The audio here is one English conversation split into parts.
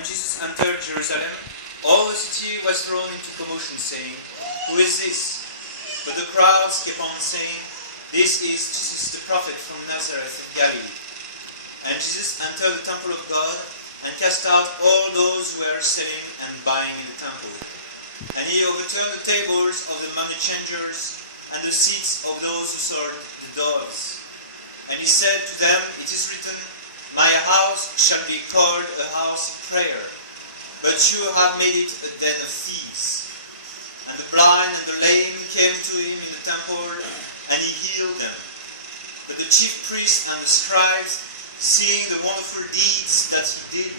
when Jesus entered Jerusalem, all the city was thrown into commotion, saying, "Who is this?" But the crowds kept on saying, "This is Jesus the prophet from Nazareth of Galilee." And Jesus entered the temple of God, and cast out all those who were selling and buying in the temple. And he overturned the tables of the money changers, and the seats of those who sold the doves. And he said to them, "It is written, My house shall be called a house of prayer, but you have made it a den of thieves." And the blind and the lame came to him in the temple, and he healed them. But the chief priests and the scribes, seeing the wonderful deeds that he did,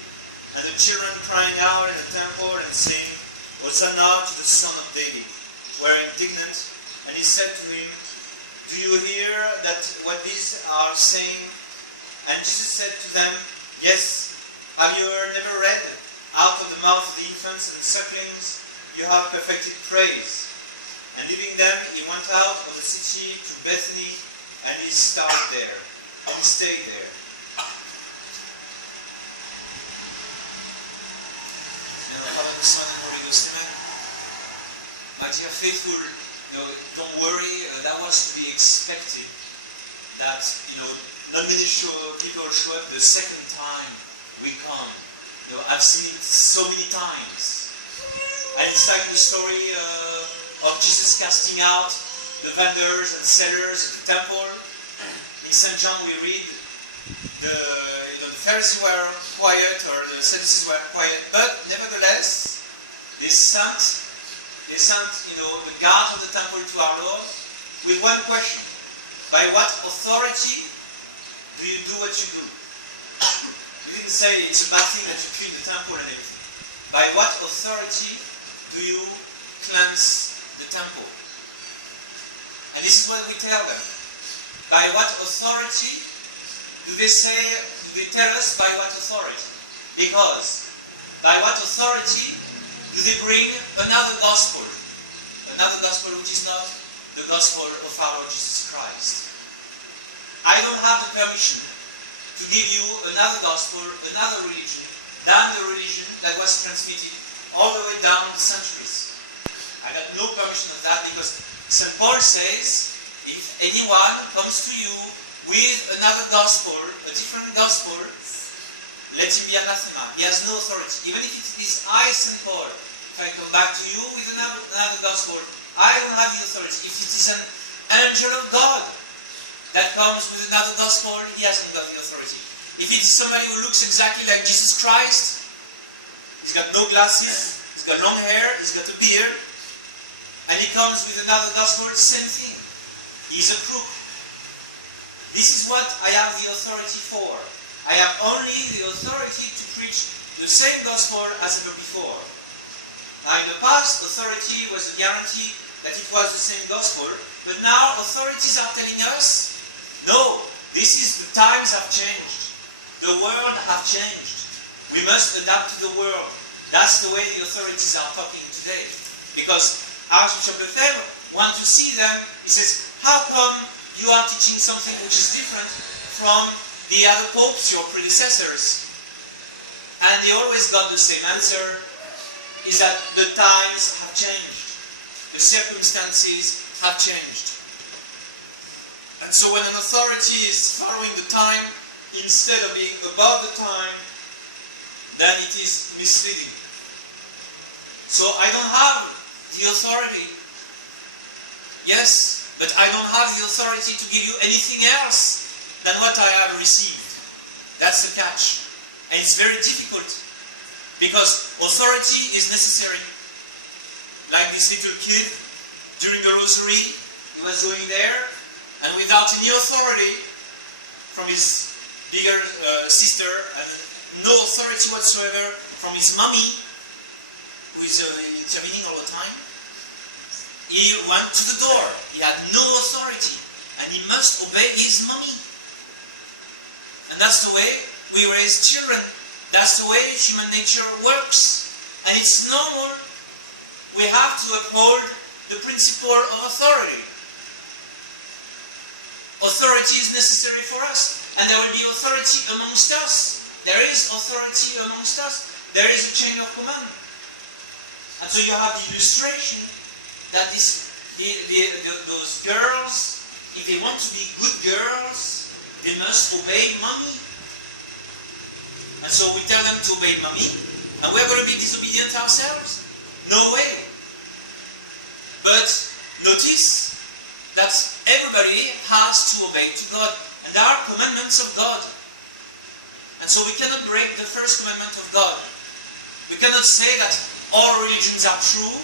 and the children crying out in the temple and saying, "Hosanna to the Son of David," were indignant. And he said to him, "Do you hear that what these are saying?" And Jesus said to them, "Yes, have you never read, out of the mouth of the infants and sucklings you have perfected praise?" And leaving them, he went out of the city to Bethany, and he stayed there. Father, the Son, and Holy Ghost, amen. My dear faithful, don't worry, that was to be expected. That, not many people show up the second time we come. I've seen it so many times. And it's like the story of Jesus casting out the vendors and sellers at the temple. In St. John we read the Pharisees were quiet, or the Sadducees were quiet, but nevertheless they sent the guards of the temple to our Lord with one question: by what authority do you do what you do? He didn't say it's a bad thing that you clean the temple and everything. By what authority do you cleanse the temple? And this is what we tell them. By what authority do they tell us by what authority? Because by what authority do they bring another gospel? Another gospel which is not the gospel of our Lord Jesus Christ. I don't have the permission to give you another gospel, another religion, than the religion that was transmitted all the way down the centuries. I got no permission of that, because St. Paul says, if anyone comes to you with another gospel, a different gospel, let him be anathema. He has no authority. Even if it is I, St. Paul, if I come back to you with another gospel, I don't have the authority. If it is an angel of God that comes with another gospel, he hasn't got the authority. If it's somebody who looks exactly like Jesus Christ, he's got no glasses, he's got long hair, he's got a beard, and he comes with another gospel, same thing. He's a crook. This is what I have the authority for. I have only the authority to preach the same gospel as ever before. Now in the past, authority was a guarantee that it was the same gospel, but now authorities are telling us, no, the times have changed. The world have changed. We must adapt to the world. That's the way the authorities are talking today. Because Archbishop Lefebvre wants to see them. He says, how come you are teaching something which is different from the other popes, your predecessors? And they always got the same answer, is that the times have changed. The circumstances have changed. And so when an authority is following the time, instead of being above the time, then it is misleading. So I don't have the authority. Yes, but I don't have the authority to give you anything else than what I have received. That's the catch. And it's very difficult, because authority is necessary. Like this little kid, during the rosary, he was going there, and without any authority from his bigger sister, and no authority whatsoever from his mommy, who is intervening all the time, he went to the door. He had no authority, and he must obey his mommy. And that's the way we raise children. That's the way human nature works. And it's normal. We have to uphold the principle of authority. Authority is necessary for us, and there will be authority amongst us. There is authority amongst us, there is a chain of command. And so you have the illustration that those girls, if they want to be good girls, they must obey mommy. And so we tell them to obey mommy, and we're going to be disobedient ourselves? No way. But notice that everybody has to obey to God. And there are commandments of God. And so we cannot break the first commandment of God. We cannot say that all religions are true,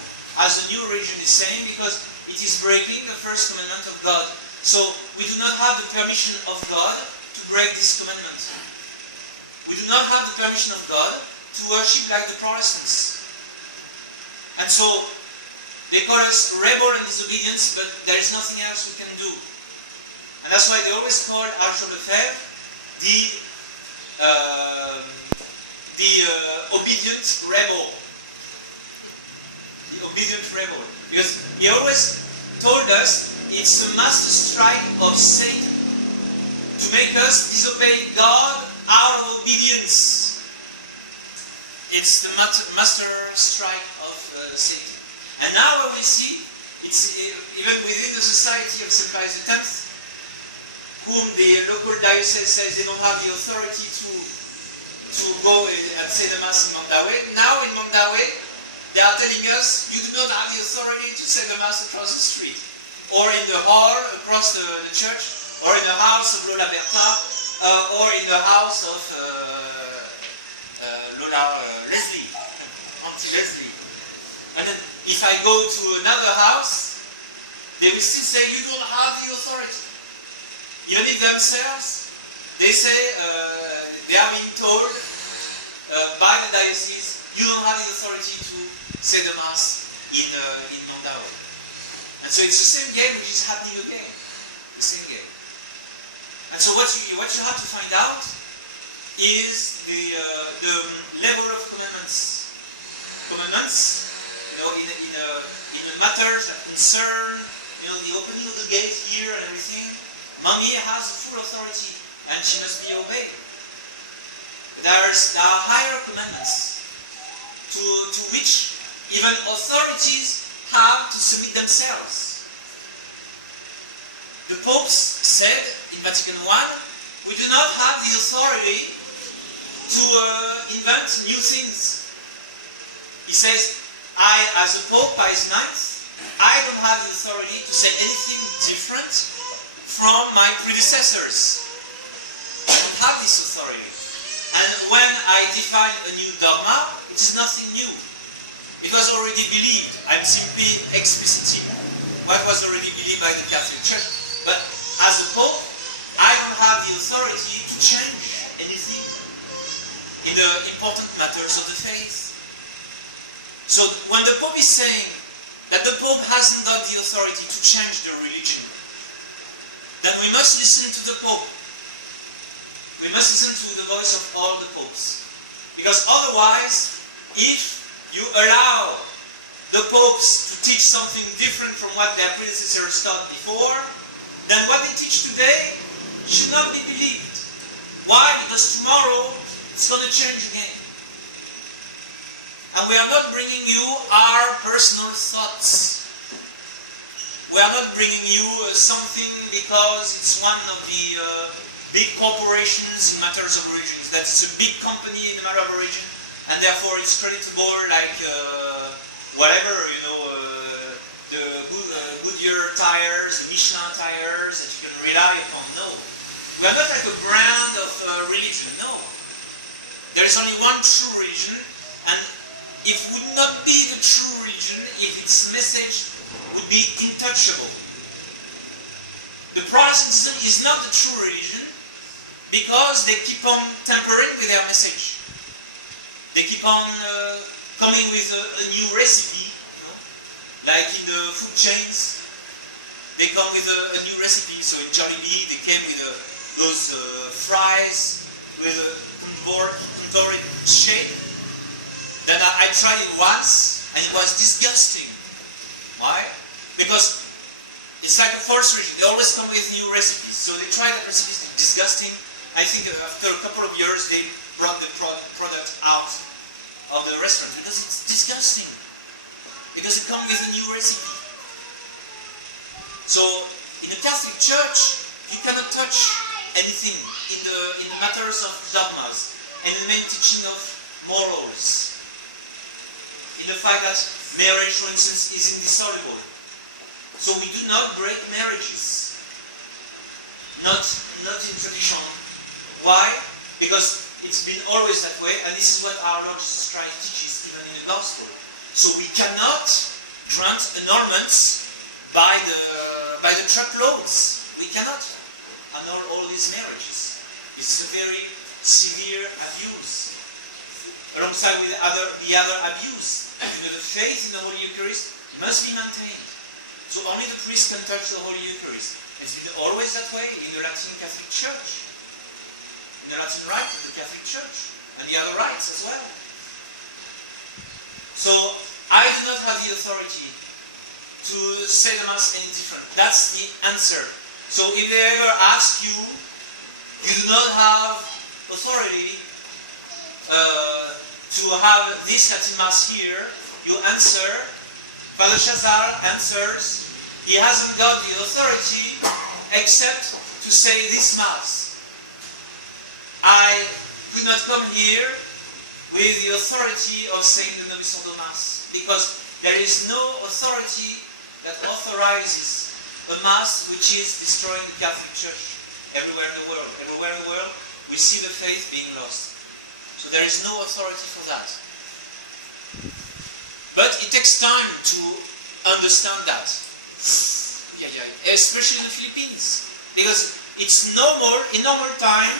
as the new religion is saying, because it is breaking the first commandment of God. So we do not have the permission of God to break this commandment. We do not have the permission of God to worship like the Protestants. And so they call us rebel and disobedience, but there is nothing else we can do. And that's why they always call Archbishop Lefebvre the obedient rebel. The obedient rebel. Because he always told us it's the master strike of Satan to make us disobey God out of obedience. It's the master strike of Satan. And now we see, it's even within the Society of St. Pius X, whom the local diocese says they don't have the authority to go and say the Mass in Mandawe. Now in Mandawe, they are telling us, you do not have the authority to say the Mass across the street, or in the hall across the church, or in the house of Lola Bertin, or in the house of Lola Leslie, Auntie Leslie. And then if I go to another house, they will still say, you don't have the authority. Even if themselves, they say, they are being told by the diocese, you don't have the authority to say the Mass in Danao. And so it's the same game which is happening again. The same game. And so what you have to find out is the level of commandments. Commandments, in matters that concern, the opening of the gate here and everything. Mommy has full authority, and she must be obeyed. There are higher commandments to which even authorities have to submit themselves. The popes said in Vatican I, we do not have the authority to invent new things. He says, I, as a Pope, Pius IX, I don't have the authority to say anything different from my predecessors. I don't have this authority. And when I define a new dogma, it is nothing new. It was already believed. I'm simply expliciting what was already believed by the Catholic Church. But as a Pope, I don't have the authority to change anything in the important matters of the faith. So when the Pope is saying that the Pope hasn't got the authority to change the religion, then we must listen to the Pope. We must listen to the voice of all the popes. Because otherwise, if you allow the popes to teach something different from what their predecessors taught before, then what they teach today should not be believed. Why? Because tomorrow it's going to change again. And we are not bringing you our personal thoughts. We are not bringing you something because it's one of the big corporations in matters of religions, that it's a big company in the matter of religion, and therefore it's creditable like whatever, the Goodyear tires, the Michelin tires that you can rely upon. No. We are not like a brand of religion, no. There is only one true religion, and it would not be the true religion if its message would be intouchable. The Protestantism is not the true religion because they keep on tampering with their message. They keep on coming with a new recipe, like in the food chains. They come with a new recipe. So in Jollibee, they came with those fries with a tandoori shape. That I tried it once, and it was disgusting. Why? Because it's like a false religion. They always come with new recipes. So they tried that recipe, disgusting. I think after a couple of years, they brought the product out. of the restaurant because it's disgusting. Because it comes with a new recipe. So in a Catholic church, you cannot touch anything in the matters of dogmas and in the main teaching of morals. In the fact that marriage, for instance, is indissoluble. So we do not break marriages. Not in tradition. Why? Because it's been always that way, and this is what our Lord Jesus Christ teaches even in the Gospel. So we cannot grant annulments by the truckloads. We cannot annul all these marriages. It's a very severe abuse. Alongside with the other abuse, the faith in the Holy Eucharist must be maintained. So only the priest can touch the Holy Eucharist. It's been always that way in the Latin Catholic Church. In the Latin Rite of the Catholic Church. And the other rites as well. So I do not have the authority to say the Mass any different. That's the answer. So if they ever ask you, you do not have authority to have this Latin Mass here, you answer, Father Chazal answers, he hasn't got the authority except to say this Mass. I could not come here with the authority of saying the Nobis Ordo Mass, because there is no authority that authorizes a Mass which is destroying the Catholic Church everywhere in the world. Everywhere in the world, we see the faith being lost. So there is no authority for that. But it takes time to understand that. Especially in the Philippines. Because it's normal, in normal time,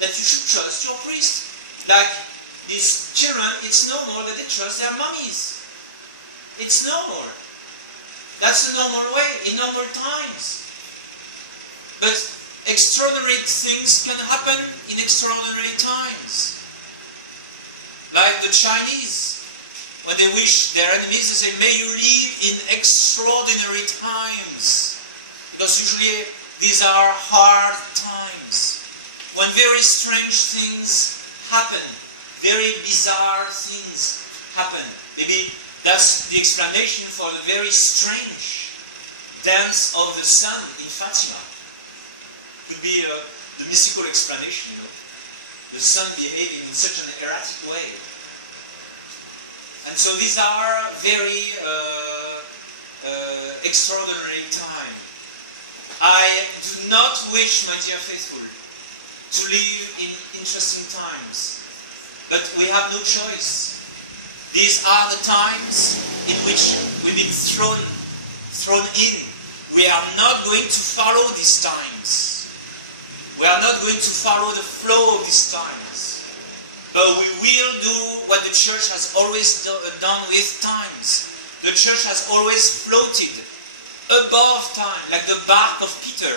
that you should trust your priest. Like these children, it's normal that they trust their mummies. It's normal. That's the normal way, in normal times. But extraordinary things can happen in extraordinary times. Like the Chinese. When they wish their enemies, they say, may you live in extraordinary times. Because usually these are hard times. When very strange things happen, very bizarre things happen. Maybe that's the explanation for the very strange dance of the sun in Fatima. It could be the mystical explanation, you know. The sun behaving in such an erratic way. And so these are very extraordinary times. I do not wish, my dear faithful, to live in interesting times. But we have no choice. These are the times in which we've been thrown in. We are not going to follow these times. We are not going to follow the flow of these times. But we will do what the Church has always done with times. The Church has always floated above time, like the bark of Peter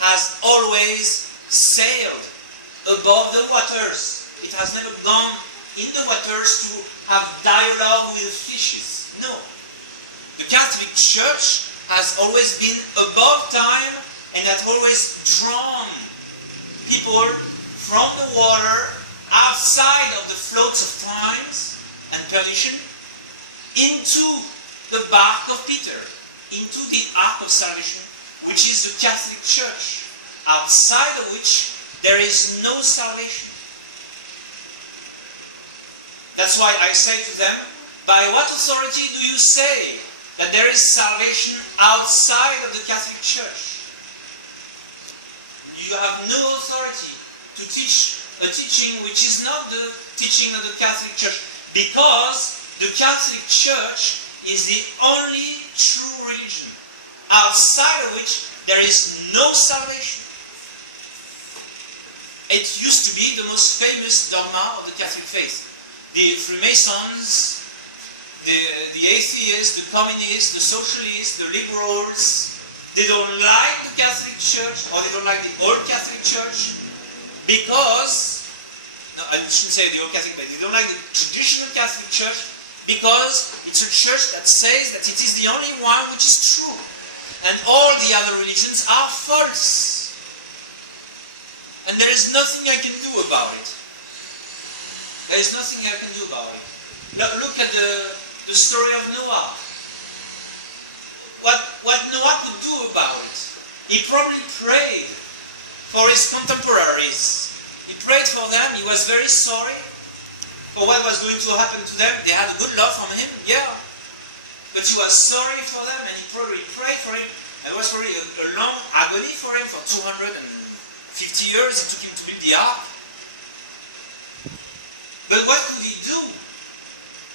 has always sailed above the waters. It has never gone in the waters to have dialogue with the fishes. No. The Catholic Church has always been above time and has always drawn people from the water outside of the floats of times and perdition into the bark of Peter, into the ark of salvation, which is the Catholic Church, outside of which there is no salvation. That's why I say to them, by what authority do you say that there is salvation outside of the Catholic Church? You have no authority to teach a teaching which is not the teaching of the Catholic Church, because the Catholic Church is the only true religion, outside of which there is no salvation. It used to be the most famous dogma of the Catholic faith. The Freemasons, the atheists, the communists, the socialists, the liberals, they don't like the Catholic Church, or they don't like the old Catholic Church, because, no, I shouldn't say the old Catholic, but they don't like the traditional Catholic Church, because it's a church that says that it is the only one which is true, and all the other religions are false. And there is nothing I can do about it. There is nothing I can do about it. Look at the story of Noah. What Noah could do about it? He probably prayed for his contemporaries. He prayed for them. He was very sorry for what was going to happen to them. They had a good love from him, yeah. But he was sorry for them, and he probably prayed for him. It was probably a long agony for him for 250 years. It took him to build the ark. But what could he do?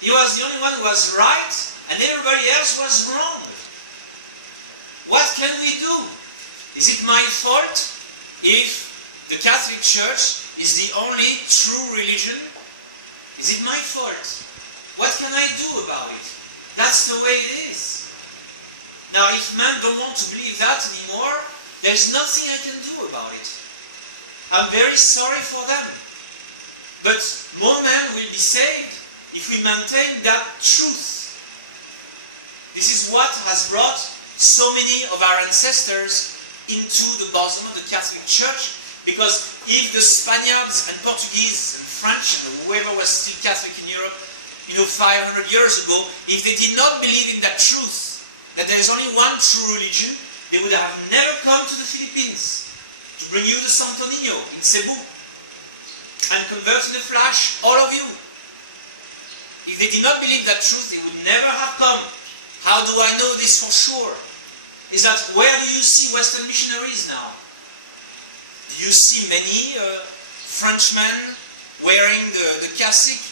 He was the only one who was right, and everybody else was wrong. What can we do? Is it my fault if the Catholic Church is the only true religion? Is it my fault? What can I do about it? That's the way it is. Now, if men don't want to believe that anymore, there's nothing I can do about it. I'm very sorry for them. But more men will be saved if we maintain that truth. This is what has brought so many of our ancestors into the bosom of the Catholic Church, because if the Spaniards and Portuguese and French and whoever was still Catholic in Europe, 500 years ago, if they did not believe in that truth, that there is only one true religion, they would have never come to the Philippines to bring you the Santo Niño in Cebu and convert in a flash all of you. If they did not believe that truth, they would never have come. How do I know this for sure? Is that where do you see Western missionaries now? Do you see many Frenchmen wearing the cassock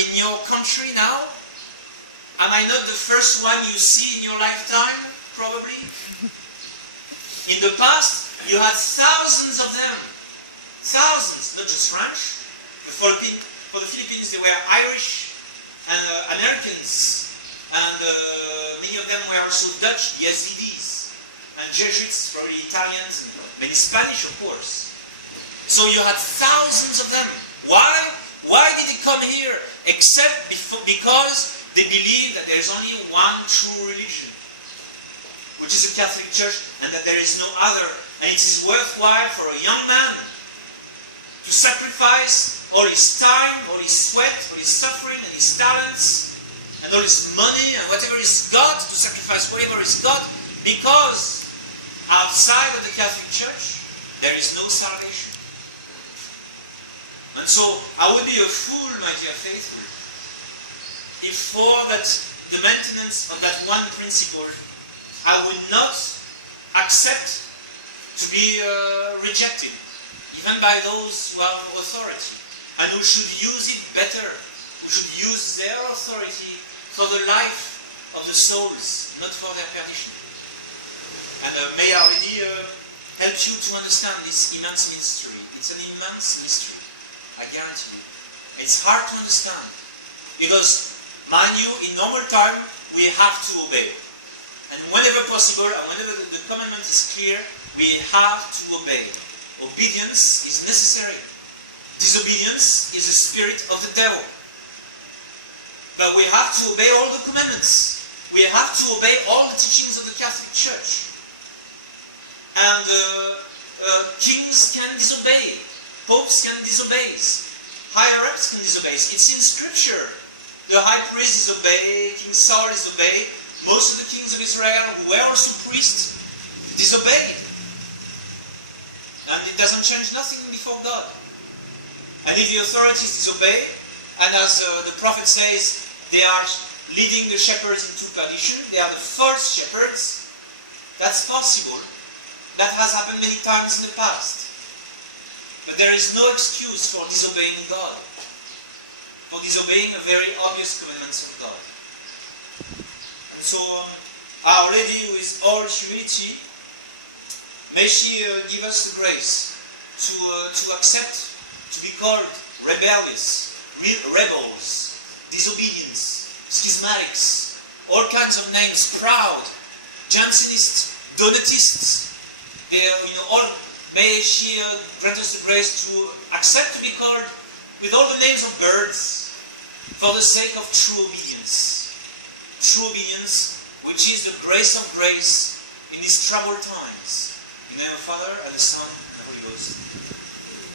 in your country now? Am I not the first one you see in your lifetime? Probably. In the past, you had thousands of them. Thousands, not just French. For the Philippines, they were Irish and Americans. And many of them were also Dutch, the Yazidis. And Jesuits, probably Italians, and many Spanish, of course. So you had thousands of them. Why? Why did they come here? Except because they believe that there is only one true religion, which is the Catholic Church, and that there is no other. And it is worthwhile for a young man to sacrifice all his time, all his sweat, all his suffering, and his talents, and all his money, and whatever he's got, to sacrifice whatever he's got, because outside of the Catholic Church, there is no salvation. And so, I would be a fool, my dear faithful, if for that the maintenance of that one principle, I would not accept to be rejected, even by those who have authority, and who should use it better, who should use their authority for the life of the souls, not for their perdition. And may Our Lady help you to understand this immense mystery. It's an immense mystery, I guarantee you. It's hard to understand, because, mind you, in normal time, we have to obey. And whenever possible, and whenever the commandment is clear, we have to obey. Obedience is necessary. Disobedience is the spirit of the devil. But we have to obey all the commandments. We have to obey all the teachings of the Catholic Church. And kings can disobey. Popes can disobey. Higher-ups can disobey. It's in Scripture. The high priest disobeyed, King Saul disobeyed. Most of the kings of Israel, who were also priests, disobeyed. And it doesn't change nothing before God. And if the authorities disobey, and as the prophet says, they are leading the shepherds into perdition, they are the false shepherds, that's possible. That has happened many times in the past. But there is no excuse for disobeying God, for disobeying the very obvious commandments of God. And so, Our Lady, with all humility, may she give us the grace to accept, to be called rebellious, rebels, disobedience, schismatics, all kinds of names, proud, Jansenists, Donatists. May she grant us the grace to accept to be called with all the names of birds for the sake of true obedience. True obedience, which is the grace of grace in these troubled times. In the name of the Father, and the Son, and the Holy Ghost.